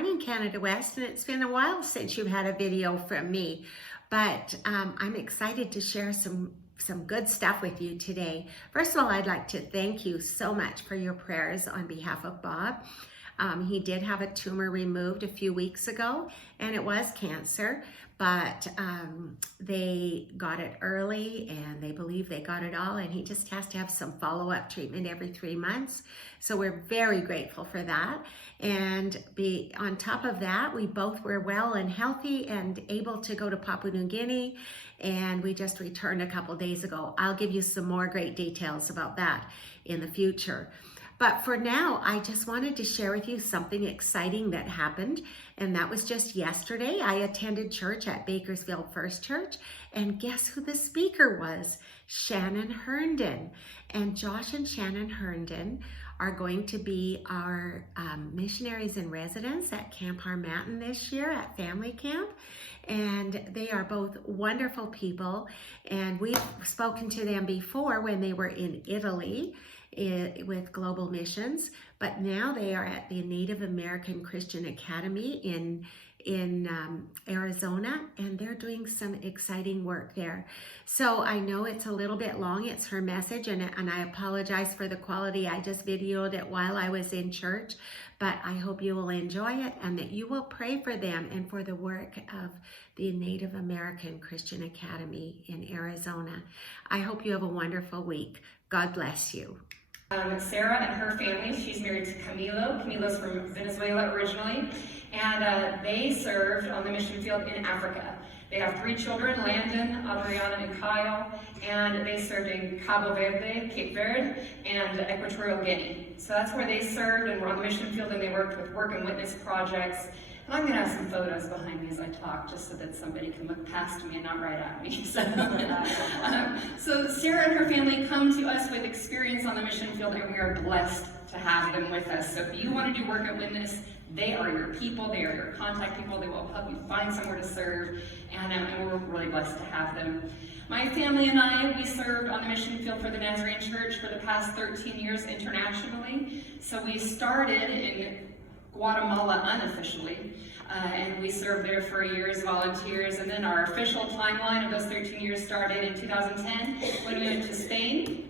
morning, Canada West, and it's been a while since you've had a video from me, but I'm excited to share some good stuff with you today. First of all, I'd like to thank you so much for your prayers on behalf of Bob. He did have a tumor removed a few weeks ago, and it was cancer, but they got it early, and they believe they got it all, and he just has to have some follow-up treatment every 3 months. So we're very grateful for that. And on top of that, we both were well and healthy and able to go to Papua New Guinea, and we just returned a couple days ago. I'll give you some more great details about that in the future. But for now, I just wanted to share with you something exciting that happened, and that was just yesterday. I attended church at Bakersfield First Church, and guess who the speaker was? Shannon Herndon. And Josh and Shannon Herndon are going to be our missionaries in residence at Camp Harmattan this year at Family Camp. And they are both wonderful people, and we've spoken to them before when they were in Italy with Global Missions, but now they are at the Native American Christian Academy in Arizona, and they're doing some exciting work there. So I know it's a little bit long. It's her message, and I apologize for the quality. I just videoed it while I was in church, but I hope you will enjoy it and that you will pray for them and for the work of the Native American Christian Academy in Arizona. I hope you have a wonderful week. God bless you. Sarah and her family, she's married to Camilo. Camilo's from Venezuela originally, and they served on the mission field in Africa. They have 3 children, Landon, Adriana, and Kyle, and they served in Cabo Verde, Cape Verde, and Equatorial Guinea. So that's where they served and were on the mission field, and they worked with work and witness projects. And I'm going to have some photos behind me as I talk, just so that somebody can look past me and not right at me. So Sarah and her family come to us with experience on the mission field, and we are blessed to have them with us. So if you want to do work at witness, they are your people, they are your contact people, they will help you find somewhere to serve, and we're really blessed to have them. My family and I, we served on the mission field for the Nazarene Church for the past 13 years internationally. So we started in Guatemala unofficially, and we served there for a year as volunteers, and then our official timeline of those 13 years started in 2010 when we went to Spain.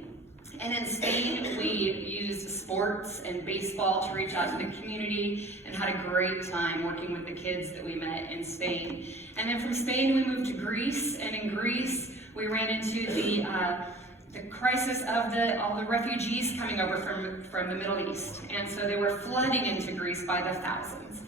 And in Spain, we used sports and baseball to reach out to the community and had a great time working with the kids that we met in Spain. And then from Spain, we moved to Greece, and in Greece, we ran into the crisis of all the refugees coming over from the Middle East. And so they were flooding into Greece by the thousands.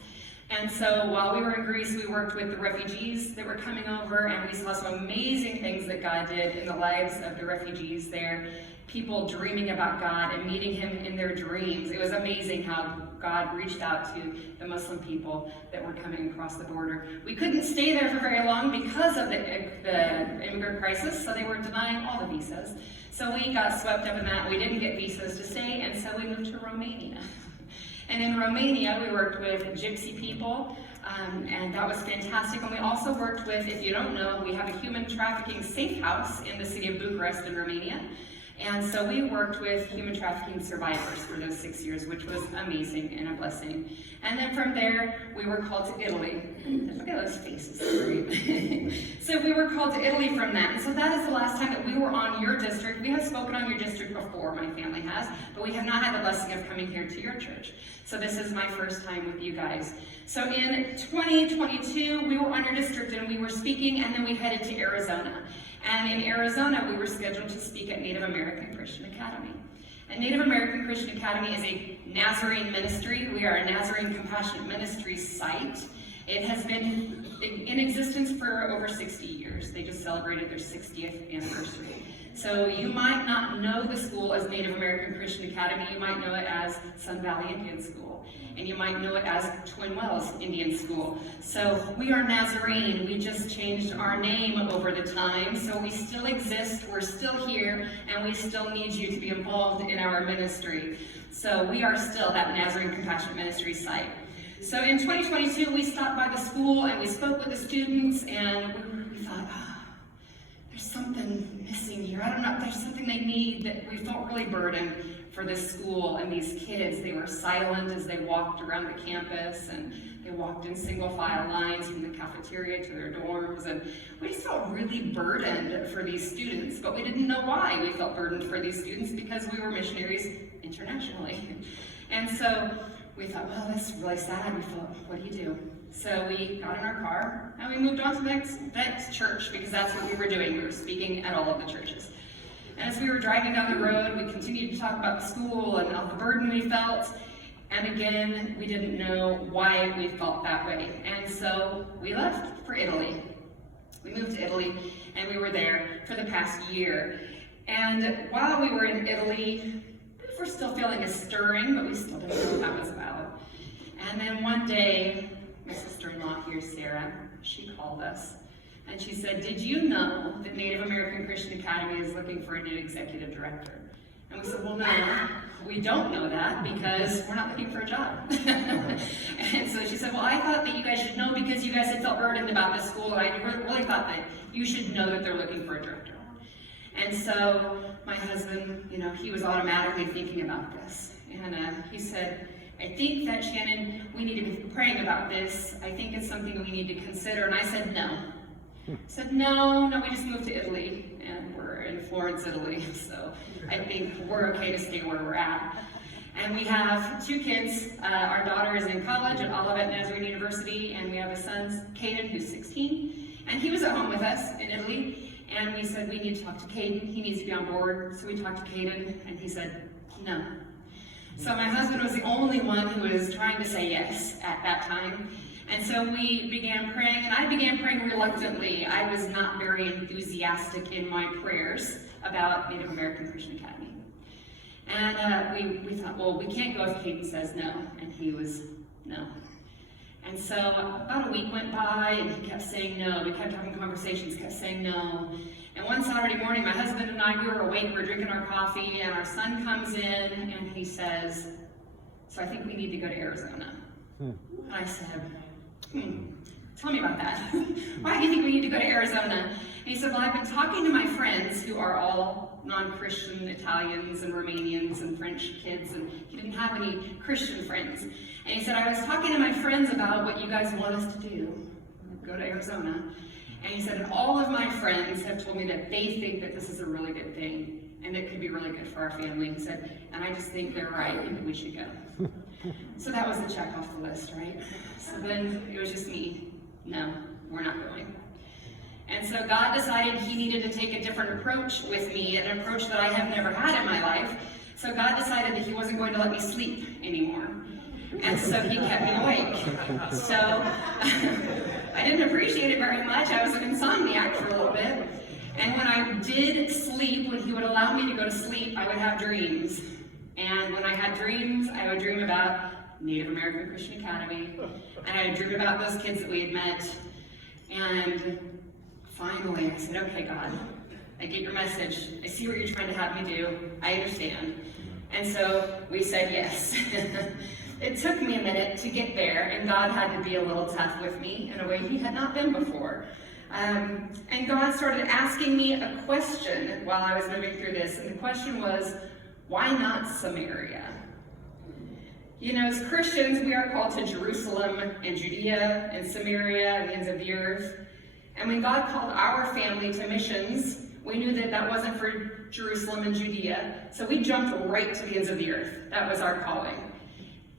And so while we were in Greece, we worked with the refugees that were coming over, and we saw some amazing things that God did in the lives of the refugees there. People dreaming about God and meeting Him in their dreams. It was amazing how God reached out to the Muslim people that were coming across the border. We couldn't stay there for very long because of the immigrant crisis, so they were denying all the visas. So we got swept up in that. We didn't get visas to stay, and so we moved to Romania. And in Romania, we worked with gypsy people, and that was fantastic. And we also worked with, if you don't know, we have a human trafficking safe house in the city of Bucharest in Romania. And so we worked with human trafficking survivors for those 6 years, which was amazing and a blessing. And then from there, we were called to Italy. Look at those faces. So we were called to Italy from that. And so that is the last time that we were on your district. We have spoken on your district before, my family has, but we have not had the blessing of coming here to your church. So this is my first time with you guys. So in 2022, we were on your district and we were speaking, and then we headed to Arizona. And in Arizona, we were scheduled to speak at Native American Christian Academy. And Native American Christian Academy is a Nazarene ministry. We are a Nazarene Compassionate Ministry site. It has been in existence for over 60 years. They just celebrated their 60th anniversary. So you might not know the school as Native American Christian Academy. You might know it as Sun Valley Indian School. And you might know it as Twin Wells Indian School. So we are Nazarene. We just changed our name over the time. So we still exist, we're still here, and we still need you to be involved in our ministry. So we are still that Nazarene Compassionate Ministry site. So in 2022, we stopped by the school and we spoke with the students, and we thought, there's something missing here. I don't know, there's something they need that we felt really burdened for this school, and these kids, they were silent as they walked around the campus, and they walked in single file lines from the cafeteria to their dorms, and we just felt really burdened for these students, but we didn't know why we felt burdened for these students, because we were missionaries internationally. And so we thought, well, that's really sad. We thought, what do you do? So we got in our car and we moved on to the next church, because that's what we were doing. We were speaking at all of the churches. And as we were driving down the road, we continued to talk about the school and all the burden we felt. And again, we didn't know why we felt that way. And so we left for Italy. We moved to Italy, and we were there for the past year. And while we were in Italy, we were still feeling a stirring, but we still didn't know what that was about. And then one day, my sister-in-law here, Sarah, she called us, and she said, did you know that Native American Christian Academy is looking for a new executive director? And we said, well, no, we don't know that, because we're not looking for a job. And so she said, well, I thought that you guys should know, because you guys had felt burdened about the school, and I really thought that you should know that they're looking for a director. And so my husband, he was automatically thinking about this. And he said, I think that, Shannon, we need to be praying about this. I think it's something we need to consider. And I said, no. I said, no, we just moved to Italy, and we're in Florence, Italy. So I think we're okay to stay where we're at. And we have 2 kids. Our daughter is in college at Olivet Nazarene University, and we have a son, Caden, who's 16. And he was at home with us in Italy. And we said, we need to talk to Caden. He needs to be on board. So we talked to Caden, and he said, no. So my husband was the only one who was trying to say yes at that time. And so we began praying, and I began praying reluctantly. I was not very enthusiastic in my prayers about Native American Christian Academy. And we thought, well, we can't go if Caden says no. And he was no. And so about a week went by, and he kept saying no. We kept having conversations, kept saying no. And one Saturday morning, my husband and I, we were awake, we were drinking our coffee, and our son comes in, and he says, so I think we need to go to Arizona. And I said, tell me about that. Why do you think we need to go to Arizona? And he said, well, I've been talking to my friends who are all non-Christian Italians and Romanians and French kids, and he didn't have any Christian friends. And he said, I was talking to my friends about what you guys want us to do, go to Arizona. And he said, and all of my friends have told me that they think that this is a really good thing, and it could be really good for our family. He said, and I just think they're right, and we should go. So that was the check off the list, right? So then it was just me. No, we're not going. And so God decided he needed to take a different approach with me, an approach that I have never had in my life. So God decided that he wasn't going to let me sleep anymore. And so he kept me awake. So I didn't appreciate it very much. I was an insomniac for a little bit. And when I did sleep, when he would allow me to go to sleep, I would have dreams. And when I had dreams, I would dream about Native American Christian Academy. And I would dream about those kids that we had met. And finally, I said, okay, God, I get your message. I see what you're trying to have me do. I understand. And so we said yes. It took me a minute to get there, and God had to be a little tough with me in a way he had not been before. And God started asking me a question while I was moving through this, and the question was, why not Samaria? As Christians, we are called to Jerusalem and Judea and Samaria and the ends of the earth. And when God called our family to missions, we knew that that wasn't for Jerusalem and Judea. So we jumped right to the ends of the earth. That was our calling.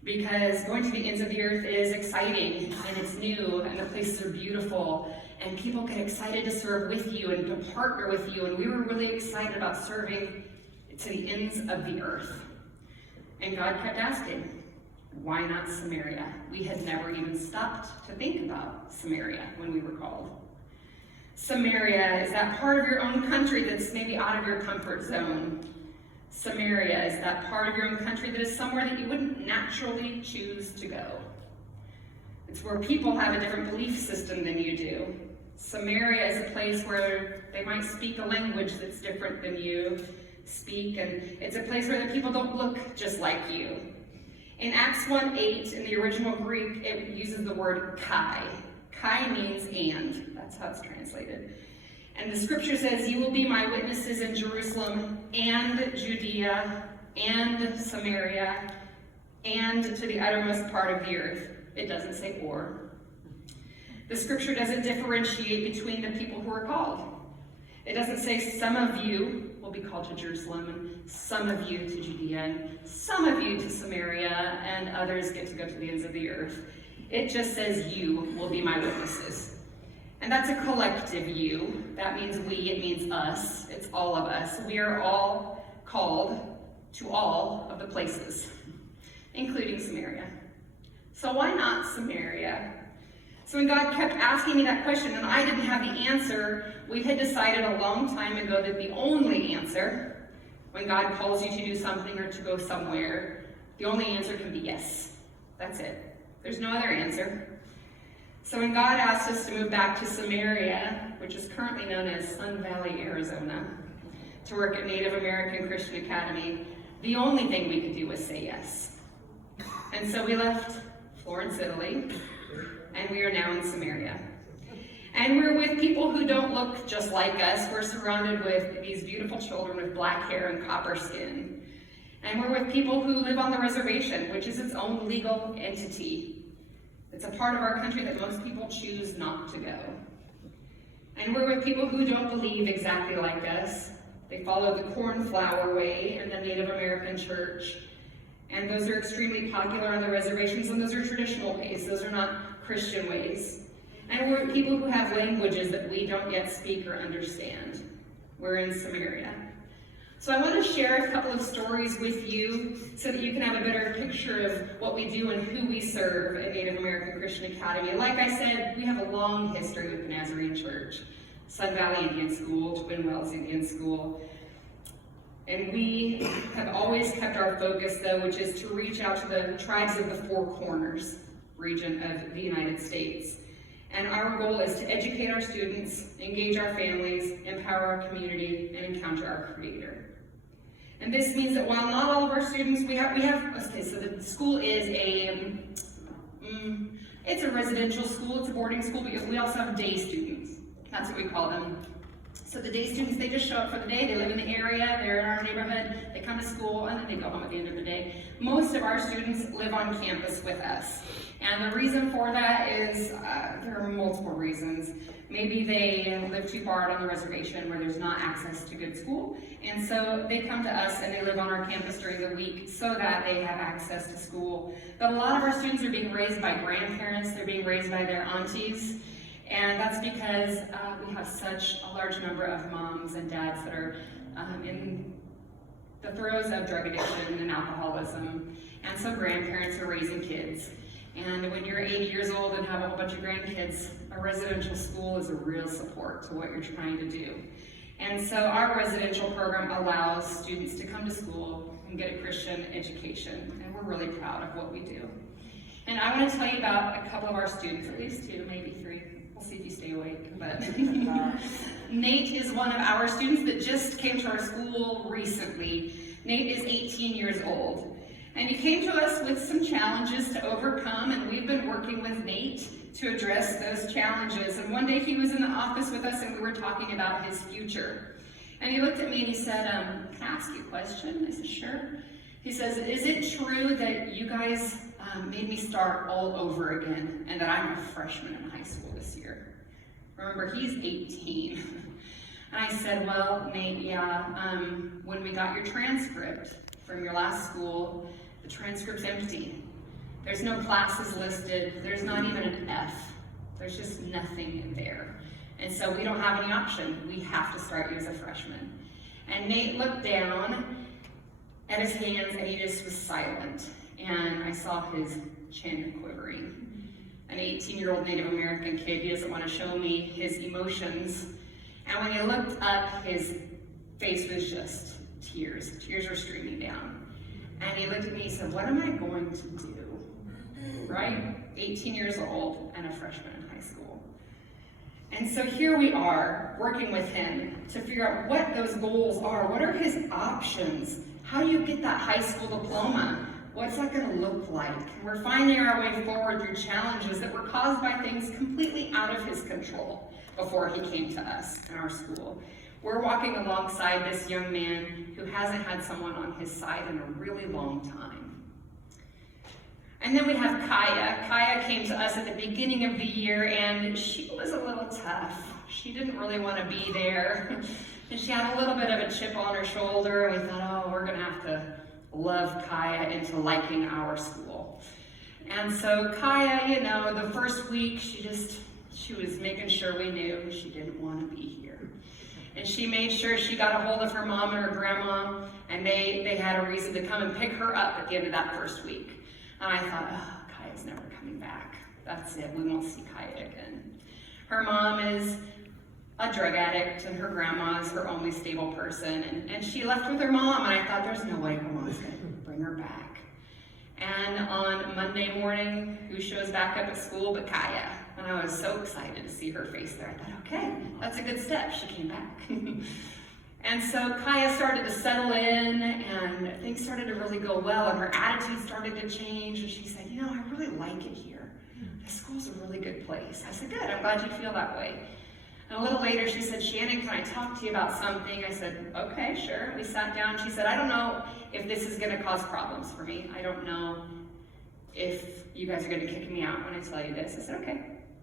Because going to the ends of the earth is exciting, and it's new, and the places are beautiful, and people get excited to serve with you and to partner with you. And we were really excited about serving to the ends of the earth. And God kept asking, why not Samaria? We had never even stopped to think about Samaria when we were called. Samaria is that part of your own country that's maybe out of your comfort zone. Samaria is that part of your own country that is somewhere that you wouldn't naturally choose to go. It's where people have a different belief system than you do. Samaria is a place where they might speak a language that's different than you speak, and it's a place where the people don't look just like you. In Acts 1:8, in the original Greek, it uses the word kai. Kai means and. That's how it's translated. And the scripture says, you will be my witnesses in Jerusalem and Judea and Samaria, and to the uttermost part of the earth. It doesn't say or. The scripture doesn't differentiate between the people who are called. It doesn't say some of you will be called to Jerusalem, and some of you to Judea, and some of you to Samaria, and others get to go to the ends of the earth. It just says you will be my witnesses. And that's a collective you. That means we, it means us. It's all of us. We are all called to all of the places, including Samaria. So why not Samaria? So when God kept asking me that question and I didn't have the answer, we had decided a long time ago that the only answer, when God calls you to do something or to go somewhere, the only answer can be yes. That's it. There's no other answer. So when God asked us to move back to Samaria, which is currently known as Sun Valley, Arizona, to work at Native American Christian Academy, the only thing we could do was say yes. And so we left Florence, Italy, and we are now in Samaria. And we're with people who don't look just like us. We're surrounded with these beautiful children with black hair and copper skin. And we're with people who live on the reservation, which is its own legal entity. It's a part of our country that most people choose not to go. And we're with people who don't believe exactly like us. They follow the cornflower way and the Native American church. And those are extremely popular on the reservations, and those are traditional ways. Those are not Christian ways. And we're people who have languages that we don't yet speak or understand. We're in Samaria. So I want to share a couple of stories with you so that you can have a better picture of what we do and who we serve at Native American Christian Academy. Like I said, we have a long history with the Nazarene Church, Sun Valley Indian School, Twin Wells Indian School. And we have always kept our focus, though, which is to reach out to the tribes of the Four Corners region of the United States. And our goal is to educate our students, engage our families, empower our community, and encounter our Creator. And this means that while not all of our students, so the school is it's a residential school, it's a boarding school, but we also have day students. That's what we call them. So the day students, they just show up for the day, they live in the area, they're in our neighborhood, they come to school, and then they go home at the end of the day. Most of our students live on campus with us. And the reason for that is, there are multiple reasons. Maybe they live too far out on the reservation where there's not access to good school. And so they come to us and they live on our campus during the week so that they have access to school. But a lot of our students are being raised by grandparents, they're being raised by their aunties. And that's because we have such a large number of moms and dads that are in the throes of drug addiction and alcoholism. And so grandparents are raising kids. And when you're 80 years old and have a whole bunch of grandkids, a residential school is a real support to what you're trying to do. And so our residential program allows students to come to school and get a Christian education. And we're really proud of what we do. And I want to tell you about a couple of our students, at least two, maybe three. We'll see if you stay awake. But Nate is one of our students that just came to our school recently. Nate is 18 years old. And he came to us with some challenges to overcome, and we've been working with Nate to address those challenges. And one day he was in the office with us and we were talking about his future. And he looked at me and he said, can I ask you a question? I said, sure. He says, is it true that you guys made me start all over again and that I'm a freshman in high school this year? Remember, he's 18. And I said, well, Nate, yeah, when we got your transcript from your last school, the transcript's empty. There's no classes listed. There's not even an F. There's just nothing in there. And so we don't have any option. We have to start you as a freshman. And Nate looked down at his hands and he just was silent. And I saw his chin quivering. An 18-year-old Native American kid, he doesn't want to show me his emotions. And when he looked up, his face was just tears. Tears were streaming down. And he looked at me and he said, what am I going to do? Right? 18 years old and a freshman in high school. And so here we are working with him to figure out what those goals are. What are his options? How do you get that high school diploma? What's that going to look like? We're finding our way forward through challenges that were caused by things completely out of his control before he came to us in our school. We're walking alongside this young man who hasn't had someone on his side in a really long time. And then we have Kaya. Kaya came to us at the beginning of the year, and she was a little tough. She didn't really want to be there. And she had a little bit of a chip on her shoulder, and we thought, oh, we're going to have to love Kaya into liking our school. And so Kaya, you know, the first week, she was making sure we knew she didn't want to be here. And she made sure she got a hold of her mom and her grandma, and they had a reason to come and pick her up at the end of that first week. And I thought, oh, Kaya's never coming back. That's it, we won't see Kaya again. Her mom is a drug addict, and her grandma is her only stable person. And she left with her mom, and I thought, there's no way her mom's gonna bring her back. And on Monday morning, who shows back up at school but Kaya? And I was so excited to see her face there. I thought, okay, that's a good step. She came back. And so Kaya started to settle in, and things started to really go well, and her attitude started to change, and she said, you know, I really like it here. This school's a really good place. I said, good, I'm glad you feel that way. And a little later, she said, Shannon, can I talk to you about something? I said, okay, sure. We sat down. She said, I don't know if this is going to cause problems for me. I don't know if you guys are going to kick me out when I tell you this. I said, okay,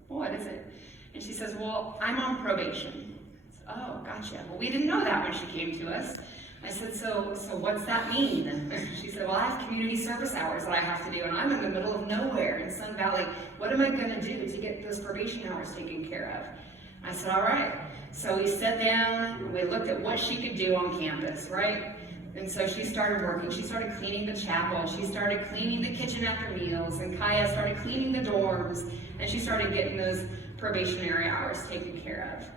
well, what is it? And she says, well, I'm on probation. I said, oh, gotcha. Well, we didn't know that when she came to us. I said, so what's that mean? She said, well, I have community service hours that I have to do, and I'm in the middle of nowhere in Sun Valley. What am I going to do to get those probation hours taken care of? I said, all right. So we sat down, and we looked at what she could do on campus, right? And so she started working. She started cleaning the chapel. She started cleaning the kitchen after meals. And Kaya started cleaning the dorms. And she started getting those probationary hours taken care of.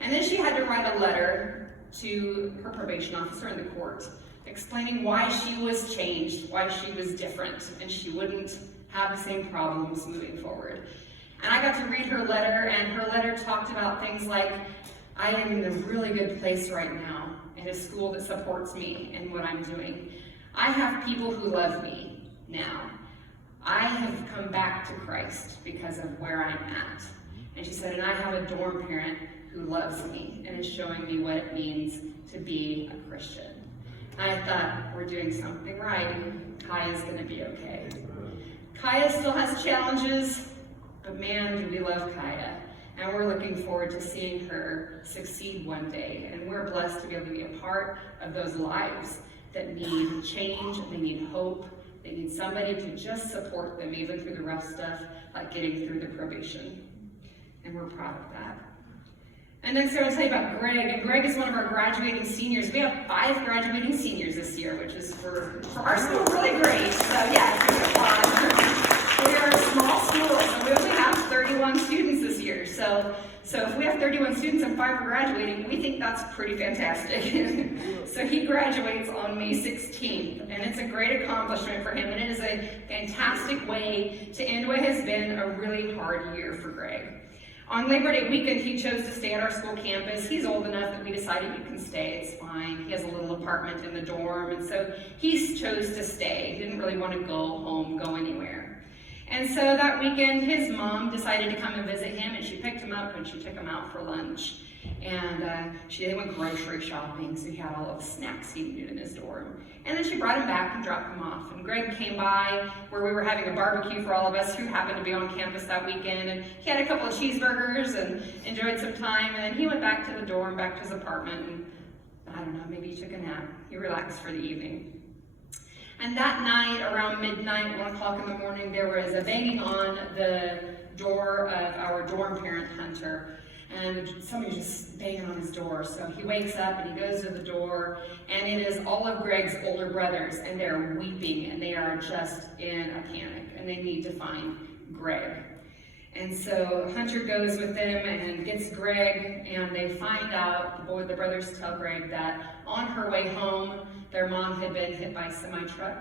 And then she had to write a letter to her probation officer in the court, explaining why she was changed, why she was different, and she wouldn't have the same problems moving forward. And I got to read her letter, and her letter talked about things like, I am in a really good place right now in a school that supports me and what I'm doing. I have people who love me now. I have come back to Christ because of where I'm at. And she said, and I have a dorm parent who loves me and is showing me what it means to be a Christian. And I thought, we're doing something right. Kaya's gonna be okay. Kaya still has challenges, but man, do we love Kaya. And we're looking forward to seeing her succeed one day. And we're blessed to be able to be a part of those lives that need change, they need hope, they need somebody to just support them even through the rough stuff, like getting through the probation. And we're proud of that. And next I want to tell you about Greg. And Greg is one of our graduating seniors. We have 5 graduating seniors this year, which is for our school really great. So yeah, we are a small school, so we only have 31 students this year. So if we have 31 students and 5 are graduating, we think that's pretty fantastic. So he graduates on May 16th, and it's a great accomplishment for him, and it is a fantastic way to end what has been a really hard year for Greg. On Labor Day weekend, he chose to stay at our school campus. He's old enough that we decided you can stay, it's fine. He has a little apartment in the dorm, and so he chose to stay. He didn't really want to go home, go anywhere. And so that weekend, his mom decided to come and visit him, and she picked him up and she took him out for lunch. And they went grocery shopping, so he had all of the snacks he needed in his dorm. And then she brought him back and dropped him off. And Greg came by where we were having a barbecue for all of us who happened to be on campus that weekend. And he had a couple of cheeseburgers and enjoyed some time. And then he went back to the dorm, back to his apartment. And I don't know, maybe he took a nap. He relaxed for the evening. And that night, around midnight, 1 o'clock in the morning, there was a banging on the door of our dorm parent, Hunter. And somebody just banging on his door. So he wakes up and he goes to the door, and it is all of Greg's older brothers, and they're weeping, and they are just in a panic, and they need to find Greg. And so Hunter goes with them and gets Greg, and they find out, the brothers tell Greg that on her way home, their mom had been hit by a semi-truck,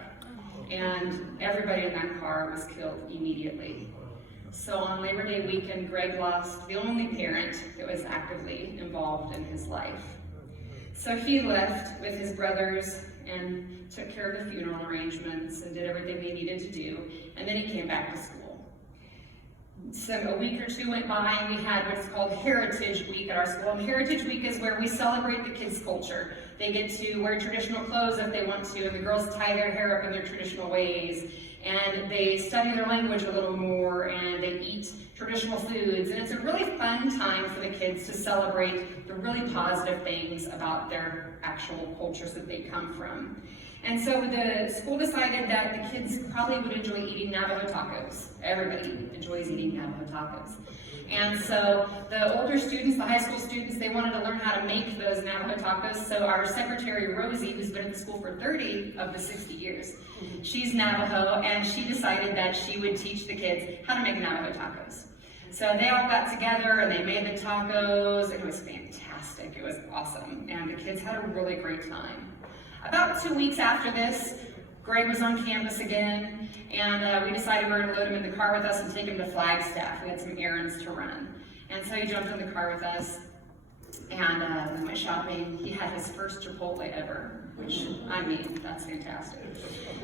and everybody in that car was killed immediately. So on Labor Day weekend, Greg lost the only parent that was actively involved in his life. So he left with his brothers and took care of the funeral arrangements and did everything they needed to do, and then he came back to school. a week or two went by and we had what's called Heritage Week at our school. And Heritage Week is where we celebrate the kids' culture. They get to wear traditional clothes if they want to, and the girls tie their hair up in their traditional ways. And they study their language a little more, and they eat traditional foods. And it's a really fun time for the kids to celebrate the really positive things about their actual cultures that they come from. And so the school decided that the kids probably would enjoy eating Navajo tacos. Everybody enjoys eating Navajo tacos. And so the older students, the high school students, they wanted to learn how to make those Navajo tacos. So our secretary, Rosie, who's been at the school for 30 of the 60 years, she's Navajo, and she decided that she would teach the kids how to make Navajo tacos. So they all got together and they made the tacos. It was fantastic. It was awesome. And the kids had a really great time. About 2 weeks after this, Greg was on campus again, and we decided we were going to load him in the car with us and take him to Flagstaff. We had some errands to run. And so he jumped in the car with us, and we went shopping. He had his first Chipotle ever, which, I mean, that's fantastic.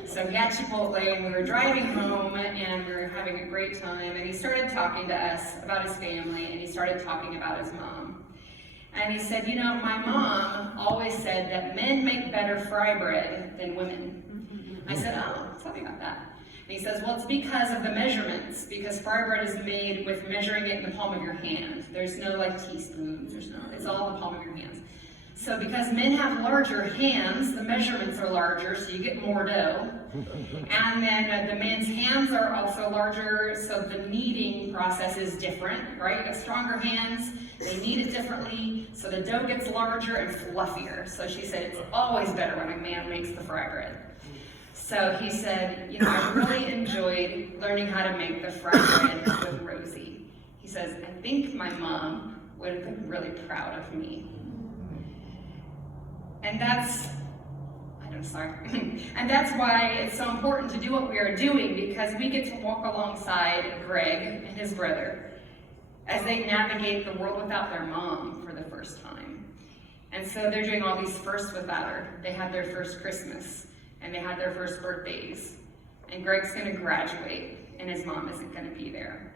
So we had Chipotle, and we were driving home, and we were having a great time, and he started talking to us about his family, and he started talking about his mom. And he said, you know, my mom always said that men make better fry bread than women. I said, oh, tell me about that. And he says, well, it's because of the measurements, because fry bread is made with measuring it in the palm of your hand. There's no like teaspoons, it's all in the palm of your hands. So because men have larger hands, the measurements are larger, so you get more dough. And then the men's hands are also larger, so the kneading process is different, right? You got stronger hands, they knead it differently, so the dough gets larger and fluffier. So she said it's always better when a man makes the fry bread. So he said, you know, I really enjoyed learning how to make the fry bread with Rosie. He says, I think my mom would have been really proud of me. And that's and that's why it's so important to do what we are doing, because we get to walk alongside Greg and his brother as they navigate the world without their mom for the first time. And so they're doing all these firsts without her. They had their first Christmas, and they had their first birthdays. And Greg's gonna graduate, and his mom isn't gonna be there.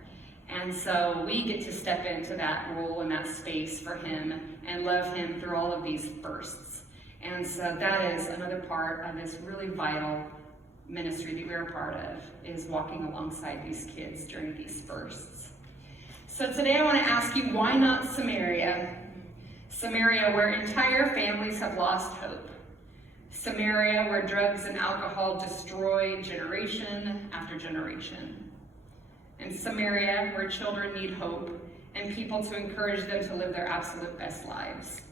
And so we get to step into that role and that space for him and love him through all of these firsts. And so that is another part of this really vital ministry that we're a part of, is walking alongside these kids during these firsts. So today I want to ask you, why not Samaria? Samaria, where entire families have lost hope. Samaria, where drugs and alcohol destroy generation after generation. And Samaria, where children need hope and people to encourage them to live their absolute best lives.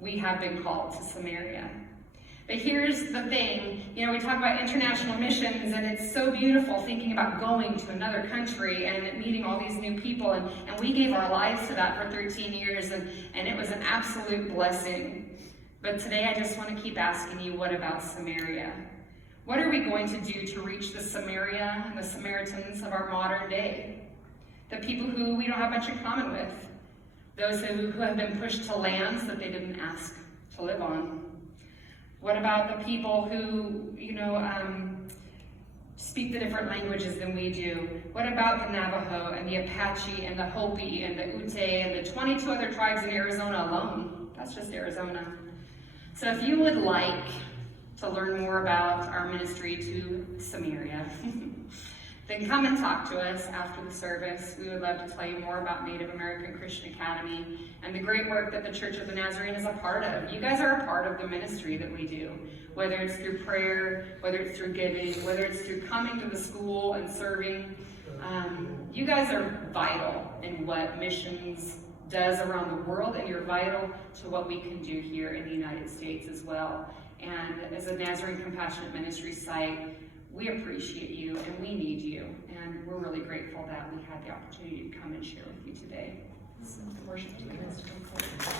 We have been called to Samaria. But here's the thing, you know, we talk about international missions, and it's so beautiful thinking about going to another country and meeting all these new people, and we gave our lives to that for 13 years, and it was an absolute blessing. But today I just want to keep asking you, what about Samaria? What are we going to do to reach the Samaria and the Samaritans of our modern day? The people who we don't have much in common with. Those who have been pushed to lands that they didn't ask to live on. What about the people who, you know, speak the different languages than we do? What about the Navajo and the Apache and the Hopi and the Ute and the 22 other tribes in Arizona alone? That's just Arizona. So if you would like to learn more about our ministry to Samaria, then come and talk to us after the service. We would love to tell you more about Native American Christian Academy and the great work that the Church of the Nazarene is a part of. You guys are a part of the ministry that we do, whether it's through prayer, whether it's through giving, whether it's through coming to the school and serving. You guys are vital in what missions does around the world, and you're vital to what we can do here in the United States as well. And as a Nazarene Compassionate Ministry site, we appreciate you and we need you, and we're really grateful that we had the opportunity to come and share with you today. So, worship to the